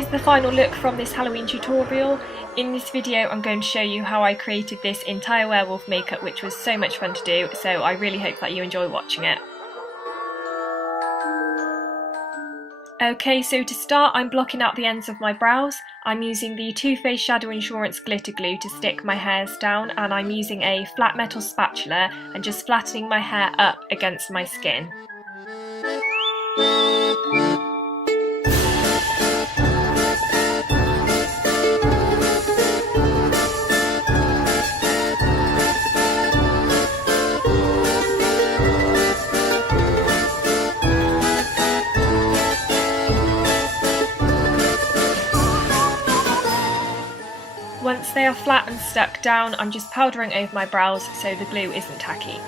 is the final look from this Halloween tutorial. In this video I'm going to show you how I created this entire werewolf makeup, which was so much fun to do, so I really hope that you enjoy watching it. Okay, so to start I'm blocking out the ends of my brows. I'm using the Too Faced Shadow Insurance glitter glue to stick my hairs down, and I'm using a flat metal spatula and just flattening my hair up against my skin. Once they are flat and stuck down, I'm just powdering over my brows so the glue isn't tacky.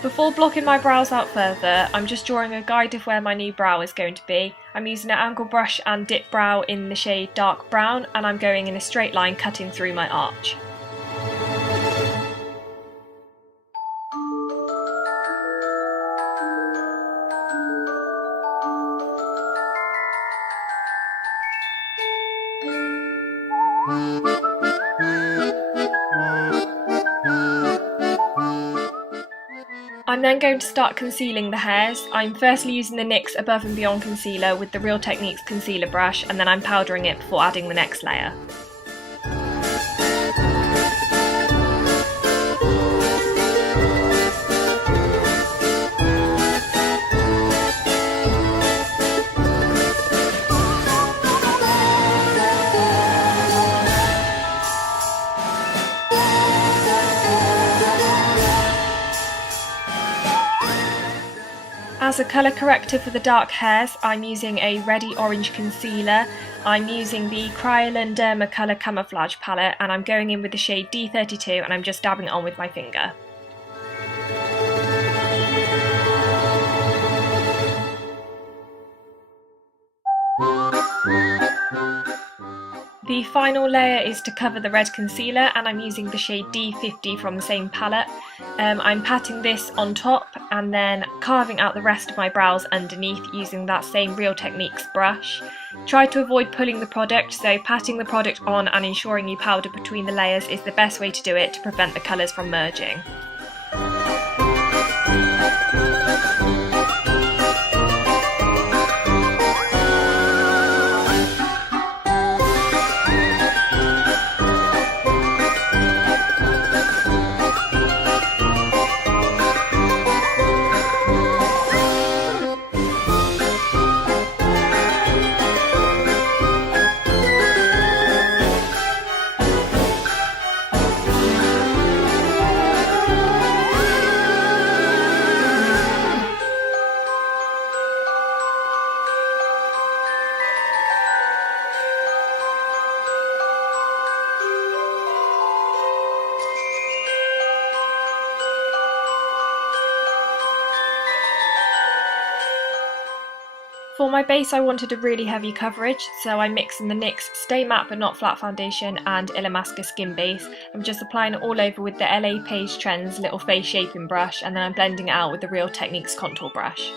Before blocking my brows out further, I'm just drawing a guide of where my new brow is going to be. I'm using an angle brush and dip brow in the shade dark brown, and I'm going in a straight line cutting through my arch. I'm then going to start concealing the hairs. I'm firstly using the NYX Above and Beyond concealer with the Real Techniques concealer brush, and then I'm powdering it before adding the next layer. As a colour corrector for the dark hairs, I'm using a reddy orange concealer. I'm using the Kryolan Derma Colour Camouflage palette, and I'm going in with the shade D32, and I'm just dabbing it on with my finger. The final layer is to cover the red concealer, and I'm using the shade D50 from the same palette. I'm patting this on top and then carving out the rest of my brows underneath using that same Real Techniques brush. Try to avoid pulling the product, so patting the product on and ensuring you powder between the layers is the best way to do it to prevent the colours from merging. For my base I wanted a really heavy coverage, so I'm mixing the NYX Stay Matte But Not Flat foundation and Illamasqua Skin Base. I'm just applying it all over with the LA Page Trends little face shaping brush, and then I'm blending it out with the Real Techniques contour brush.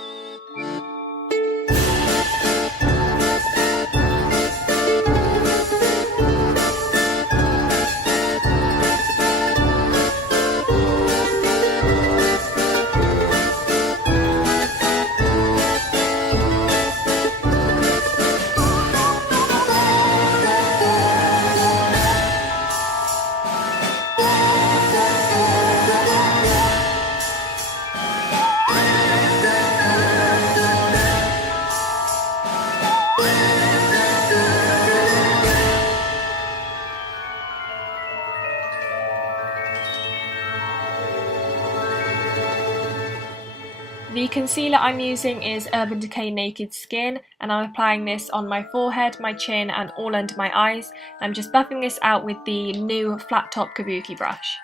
The concealer I'm using is Urban Decay Naked Skin, and I'm applying this on my forehead, my chin and all under my eyes. I'm just buffing this out with the new flat top kabuki brush.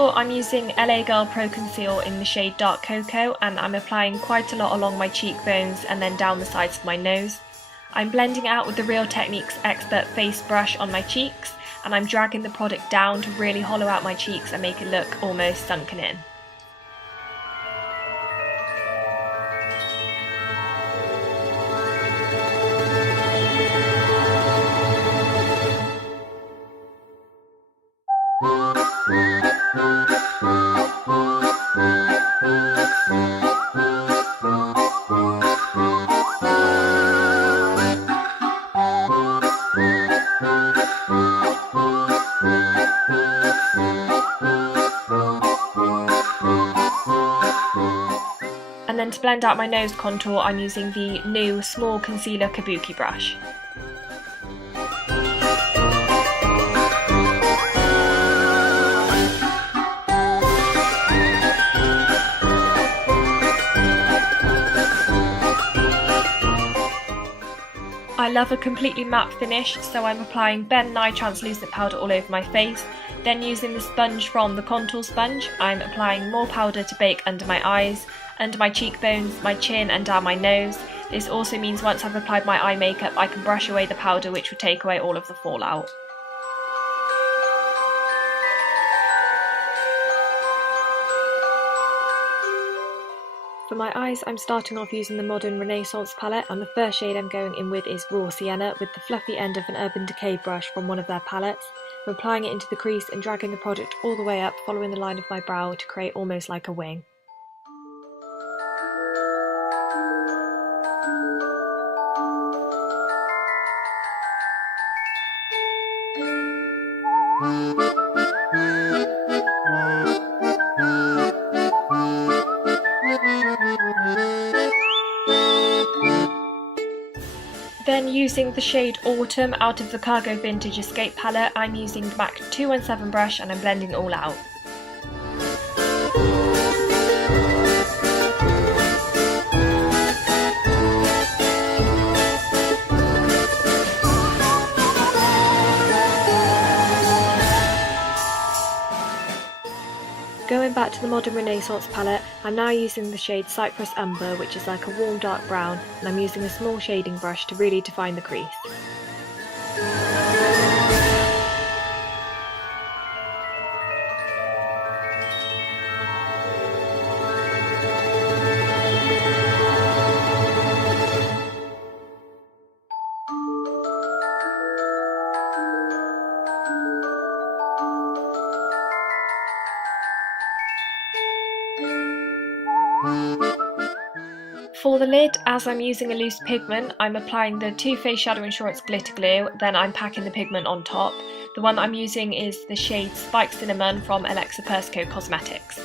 contour, I'm using LA Girl Pro Conceal in the shade Dark Cocoa, and I'm applying quite a lot along my cheekbones and then down the sides of my nose. I'm blending it out with the Real Techniques Expert Face Brush on my cheeks, and I'm dragging the product down to really hollow out my cheeks and make it look almost sunken in. And then to blend out my nose contour, I'm using the new small concealer kabuki brush. I love a completely matte finish, so I'm applying Ben Nye translucent powder all over my face. Then using the sponge from the contour sponge, I'm applying more powder to bake under my eyes, under my cheekbones, my chin and down my nose. This also means once I've applied my eye makeup, I can brush away the powder, which will take away all of the fallout. For my eyes, I'm starting off using the Modern Renaissance palette, and the first shade I'm going in with is Raw Sienna with the fluffy end of an Urban Decay brush from one of their palettes. I'm applying it into the crease and dragging the product all the way up, following the line of my brow to create almost like a wing. Then using the shade Autumn out of the Cargo Vintage Escape palette, I'm using the MAC 217 brush and I'm blending it all out. Going back to the Modern Renaissance palette, I'm now using the shade Cypress Umber, which is like a warm dark brown, and I'm using a small shading brush to really define the crease. For the lid, as I'm using a loose pigment, I'm applying the Too Faced Shadow Insurance Glitter Glue, then I'm packing the pigment on top. The one that I'm using is the shade Spiked Cinnamon from Alexa Persco Cosmetics.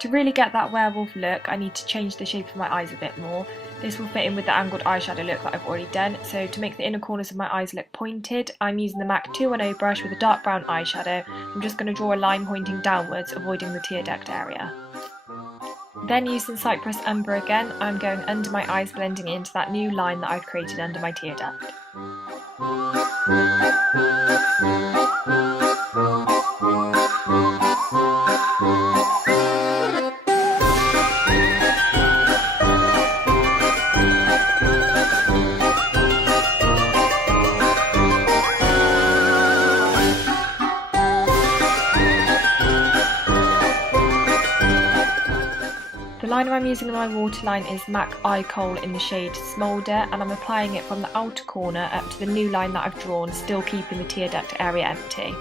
To really get that werewolf look, I need to change the shape of my eyes a bit more. This will fit in with the angled eyeshadow look that I've already done, so to make the inner corners of my eyes look pointed, I'm using the MAC 210 brush with a dark brown eyeshadow. I'm just going to draw a line pointing downwards, avoiding the tear duct area. Then using Cypress Umber again, I'm going under my eyes, blending it into that new line that I've created under my tear duct. The liner I'm using in my waterline is MAC Eye Kohl in the shade Smoulder, and I'm applying it from the outer corner up to the new line that I've drawn, still keeping the tear duct area empty.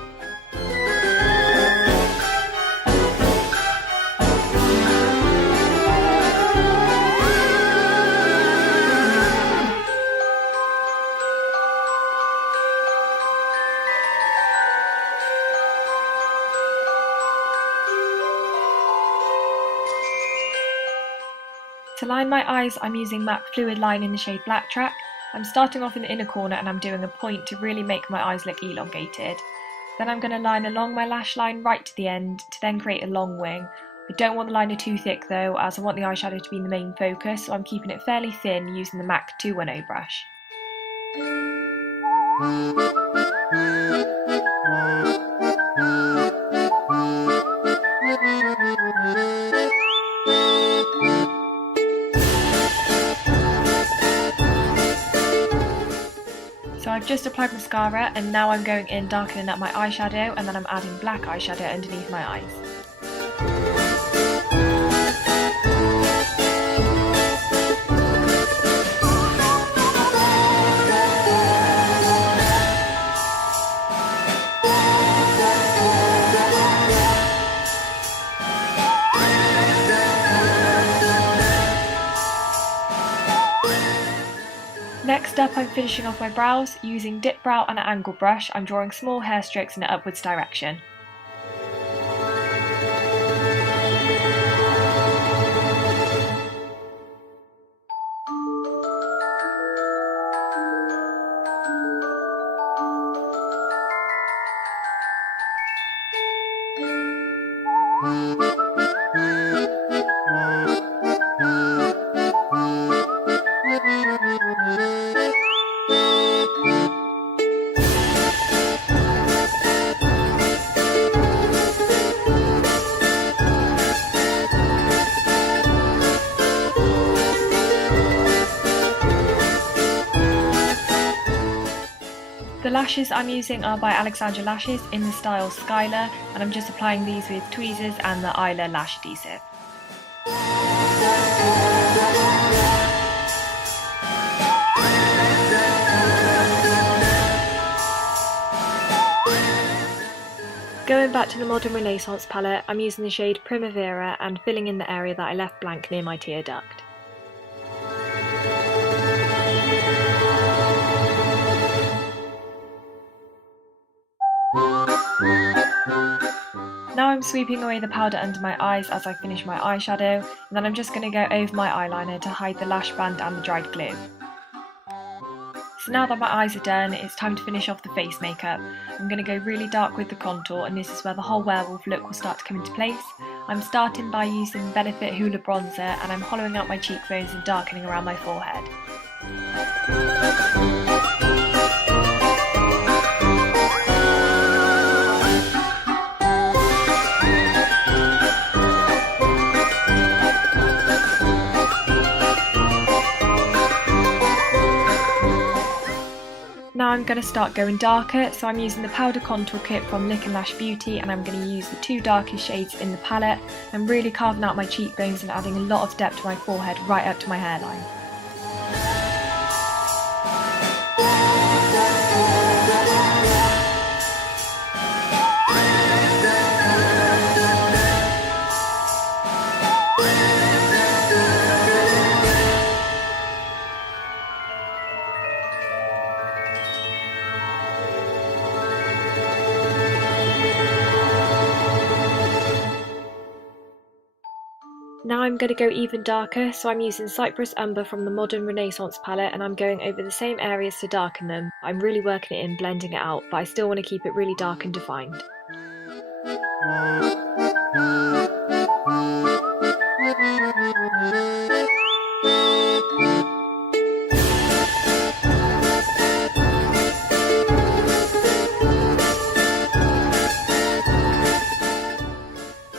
To line my eyes, I'm using MAC Fluid Line in the shade Black Track. I'm starting off in the inner corner and I'm doing a point to really make my eyes look elongated. Then I'm going to line along my lash line right to the end to then create a long wing. I don't want the liner too thick though, as I want the eyeshadow to be the main focus, so I'm keeping it fairly thin using the MAC 210 brush. So I've just applied mascara and now I'm going in darkening up my eyeshadow, and then I'm adding black eyeshadow underneath my eyes. Next up, I'm finishing off my brows. Using dip brow and an angle brush, I'm drawing small hair strokes in an upwards direction. The lashes I'm using are by Alexandra Lashes in the style Skylar, and I'm just applying these with tweezers and the Isla lash adhesive. Going back to the Modern Renaissance palette, I'm using the shade Primavera and filling in the area that I left blank near my tear duct. Now I'm sweeping away the powder under my eyes as I finish my eyeshadow, and then I'm just going to go over my eyeliner to hide the lash band and the dried glue. So now that my eyes are done, it's time to finish off the face makeup. I'm going to go really dark with the contour, and this is where the whole werewolf look will start to come into place. I'm starting by using Benefit Hoola Bronzer, and I'm hollowing out my cheekbones and darkening around my forehead. Now I'm going to start going darker, so I'm using the powder contour kit from Lick and Lash Beauty, and I'm going to use the two darkest shades in the palette. I'm really carving out my cheekbones and adding a lot of depth to my forehead right up to my hairline. Now I'm going to go even darker, so I'm using Cypress Umber from the Modern Renaissance palette, and I'm going over the same areas to darken them. I'm really working it in, blending it out, but I still want to keep it really dark and defined.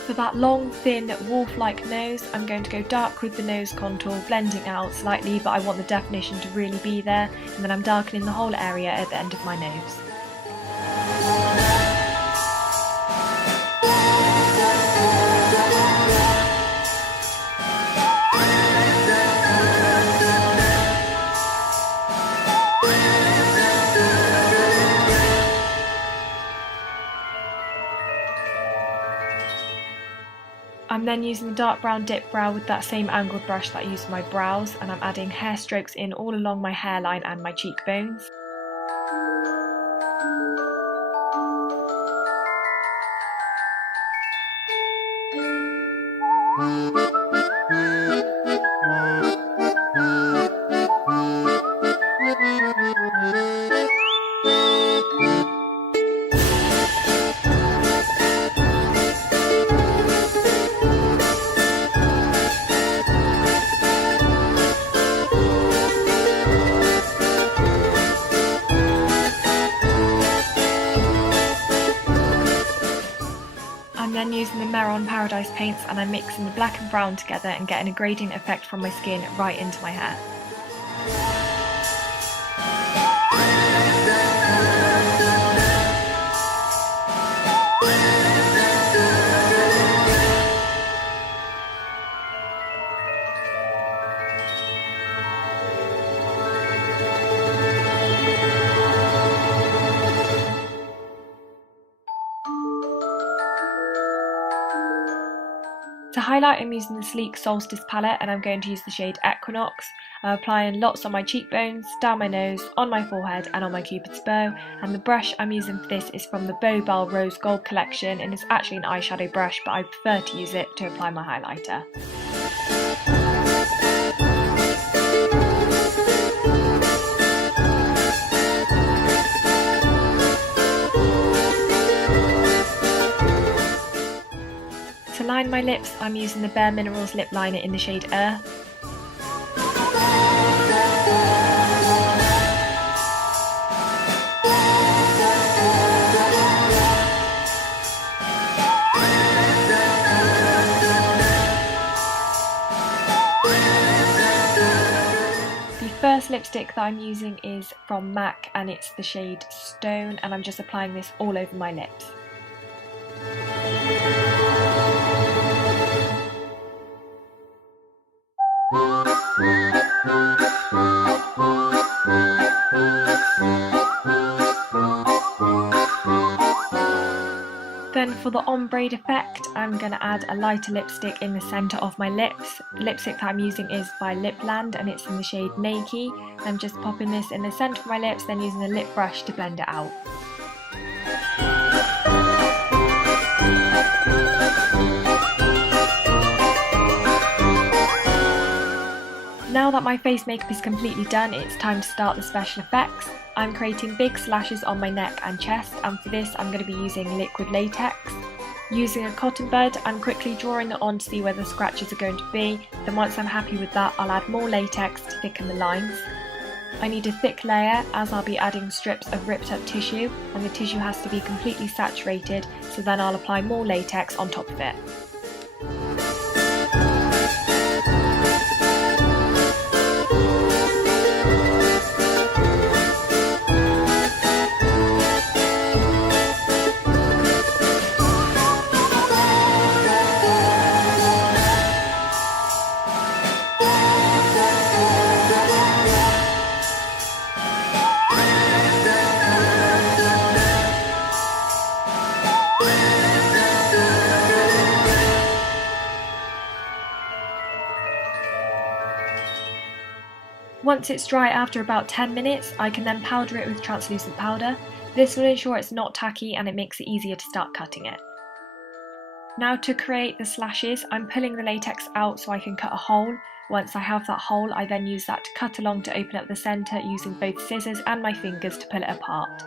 For that long, thin, wolf-like nose, I'm going to go dark with the nose contour, blending out slightly, but I want the definition to really be there, and then I'm darkening the whole area at the end of my nose. I'm then using the dark brown dip brow with that same angled brush that I used for my brows, and I'm adding hair strokes in all along my hairline and my cheekbones. anodized paints, and I'm mixing the black and brown together and getting a gradient effect from my skin right into my hair. To highlight, I'm using the Sleek Solstice palette, and I'm going to use the shade Equinox. I'm applying lots on my cheekbones, down my nose, on my forehead and on my Cupid's bow, and the brush I'm using for this is from the Bow Bell Rose Gold collection, and it's actually an eyeshadow brush, but I prefer to use it to apply my highlighter. To line my lips, I'm using the Bare Minerals lip liner in the shade Earth. The first lipstick that I'm using is from MAC, and it's the shade Stone, and I'm just applying this all over my lips. Then for the ombre effect, I'm going to add a lighter lipstick in the centre of my lips. The lipstick that I'm using is by Lipland, and it's in the shade Nakey. I'm just popping this in the centre of my lips, then using a lip brush to blend it out. Now that my face makeup is completely done, it's time to start the special effects. I'm creating big slashes on my neck and chest, and for this I'm going to be using liquid latex. Using a cotton bud, I'm quickly drawing it on to see where the scratches are going to be. Then once I'm happy with that, I'll add more latex to thicken the lines. I need a thick layer, as I'll be adding strips of ripped up tissue, and the tissue has to be completely saturated, so then I'll apply more latex on top of it. Once it's dry after about 10 minutes, I can then powder it with translucent powder. This will ensure it's not tacky and it makes it easier to start cutting it. Now to create the slashes, I'm pulling the latex out so I can cut a hole. Once I have that hole, I then use that to cut along to open up the centre using both scissors and my fingers to pull it apart.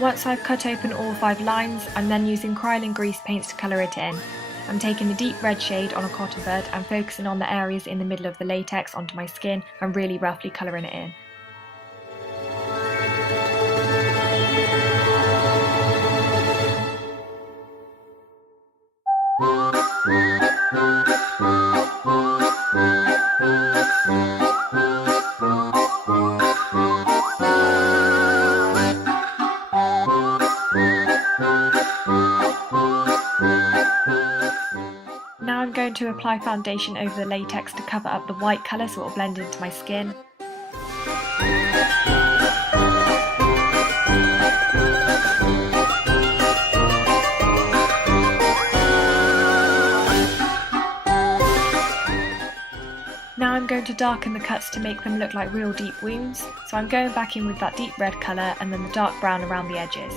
Once I've cut open all 5 lines, I'm then using Krylon grease paints to colour it in. I'm taking the deep red shade on a cotton bud and focusing on the areas in the middle of the latex onto my skin and really roughly colouring it in. Now I'm going to apply foundation over the latex to cover up the white colour so it will blend into my skin. Now I'm going to darken the cuts to make them look like real deep wounds, so I'm going back in with that deep red colour and then the dark brown around the edges.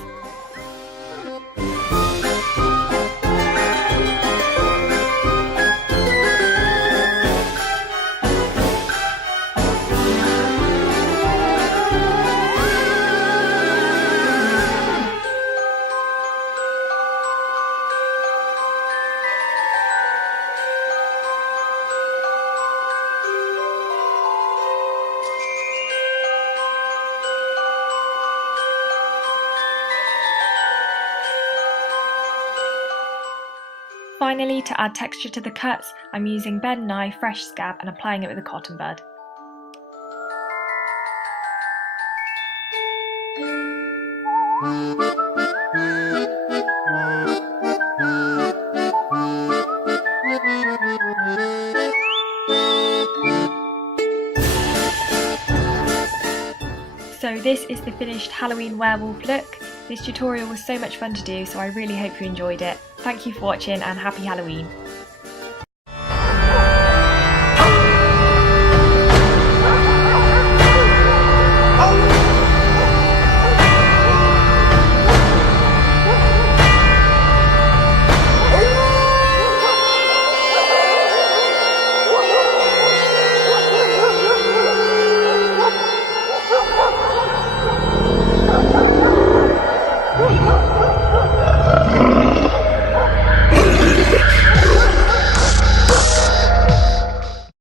Finally, to add texture to the cuts, I'm using Ben Nye Fresh Scab and applying it with a cotton bud. So this is the finished Halloween werewolf look. This tutorial was so much fun to do, so I really hope you enjoyed it. Thank you for watching and happy Halloween!